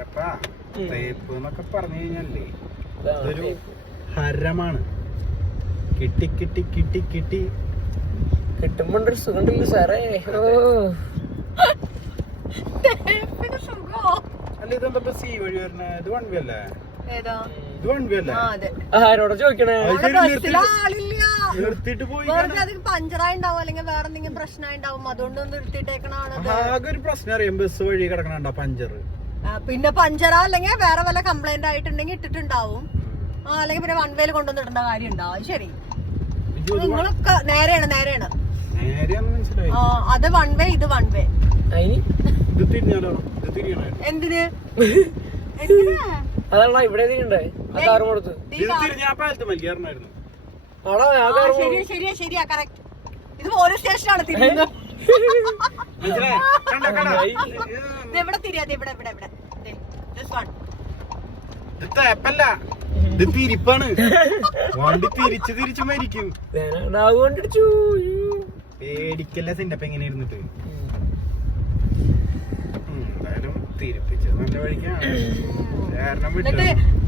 എന്റെ തേപ്പ് എന്നൊക്കെ പറഞ്ഞു കഴിഞ്ഞാലേ അതൊരു ഹരമാണ്. കിട്ടി കിട്ടി കിട്ടി കിട്ടി കിട്ടുമ്പോണ്ടൊരു സുഖമുണ്ടല്ലോ സാറേ. അല്ല ഇതെന്താ സി വഴി വരണേ? ഇത് വൺ വേ അല്ലേ? ഇത് വൺ വേ അല്ലേ? ആരോടെ ചോദിക്കണേ? നിർത്തിട്ട് പോയി പഞ്ചറായി ഉണ്ടാവും അല്ലെങ്കിൽ വേറെ എന്തെങ്കിലും പ്രശ്നമായി ഉണ്ടാവും, അതുകൊണ്ട് നിർത്തിയിട്ടേക്കണാണ്. ആകെ ഒരു പ്രശ്നം അറിയാം, ബസ് വഴി കിടക്കണ പഞ്ചർ. പിന്നെ പഞ്ചറാ അല്ലെങ്കിൽ വേറെ വല്ല കംപ്ലൈന്റ് ആയിട്ടുണ്ടെങ്കിൽ ഇട്ടിട്ടുണ്ടാവും, അല്ലെങ്കിൽ പിന്നെ വൺ വേയിൽ കൊണ്ടുവന്നിടേണ്ട കാര്യം ഉണ്ടാവും. ശരി, നിങ്ങളൊക്കെ നേരെയാണ് നേരെയാണ്. അത് വൺ വേ, ഇത് വൺ വേ. എന്തിന് അതാണോ ഇവിടെ കാറ് കൊടുത്ത്? ശരിയാ ശരിയാ കറക്റ്റ്. ഇത് പോലീസ് സ്റ്റേഷനാണ് തിരിയുന്നത്. ഇവിടെ തിരിയാതെ ഇവിടെ ഇവിടെ ഇവിടെ ഇത് തിരിപ്പാണ്. വണ്ടി തിരിച്ച് തിരിച്ച് മരിക്കും. പേടിക്കല്ല സിന്നപ്പ എങ്ങനെ ഇരുന്നിട്ട്. എന്തായാലും തിരിപ്പിച്ചത് നല്ല വഴിക്കാണ്.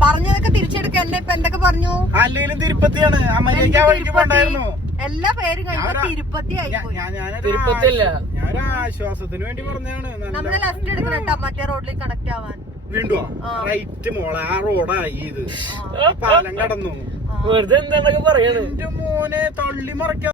പറഞ്ഞതൊക്കെ തിരിച്ചെടുക്ക. എന്നെ ഇപ്പൊ എന്തൊക്കെ പറഞ്ഞു? അല്ലെങ്കിലും തിരുപ്പതിയാണ്. അമ്മയിലേക്ക് ആ വഴിക്ക് പോണ്ടായിരുന്നു. എല്ലാ പേരും കഴിഞ്ഞ തിരുപ്പതി ആയിപ്പോയി. ഞാൻ ആശ്വാസത്തിന് വേണ്ടി പറഞ്ഞാണ്. നമ്മള് ലെഫ്റ്റ് എടുക്കണം കേട്ടോ, മറ്റേ റോഡിലേക്ക് കണക്ട് ആവാൻ. വീണ്ടും റൈറ്റ് മോളെ, ആ റോഡായി ഇത് പാലം കടന്നു. വെറുതെ എന്താണൊക്കെ പറയണ മോനെ തള്ളി മറിക്കാൻ.